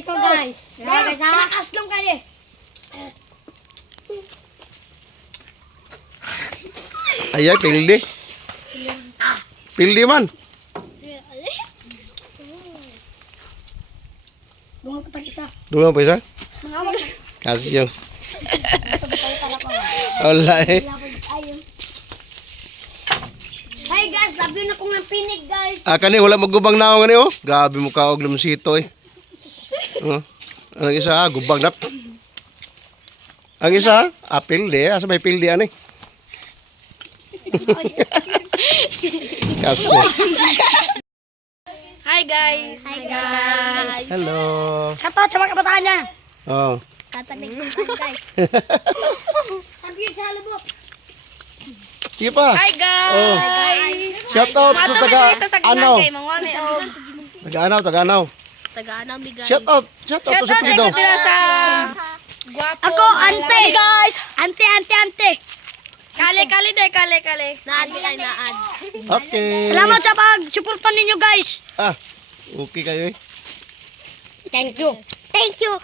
dito guys. Guys ha. Nakaslong ka eh. Ay, pildi. Pildi man. Bunga ka pa isa. Dua pa isa? Mangawag. Kasi yung. Wala eh. Hi guys, labi na kong napinig guys. Kani wala magubang naong ani oh. Grabe mo ka og lamsito eh. Oh. Ang isa gubang nap. Ang isa pildi, asa may pildi ani? Kasi. Hi guys. Hi guys. Hello. Sapat sa mga kabataan niya. Oh. Katanig mo guys. Sabi yun sa halubok. Sige pa. Hi guys. Oh. Shout out sa taga ano? Taga Anaw. Taga-anaw bigay. Shout out to sa Pido. Dila sa guwapo. Ako, ante. Guys. Ante. Kale. Naad kay naad. Okay. Salamat sa pag-suportan ninyo guys. Okay kayo eh. Thank you. Thank you.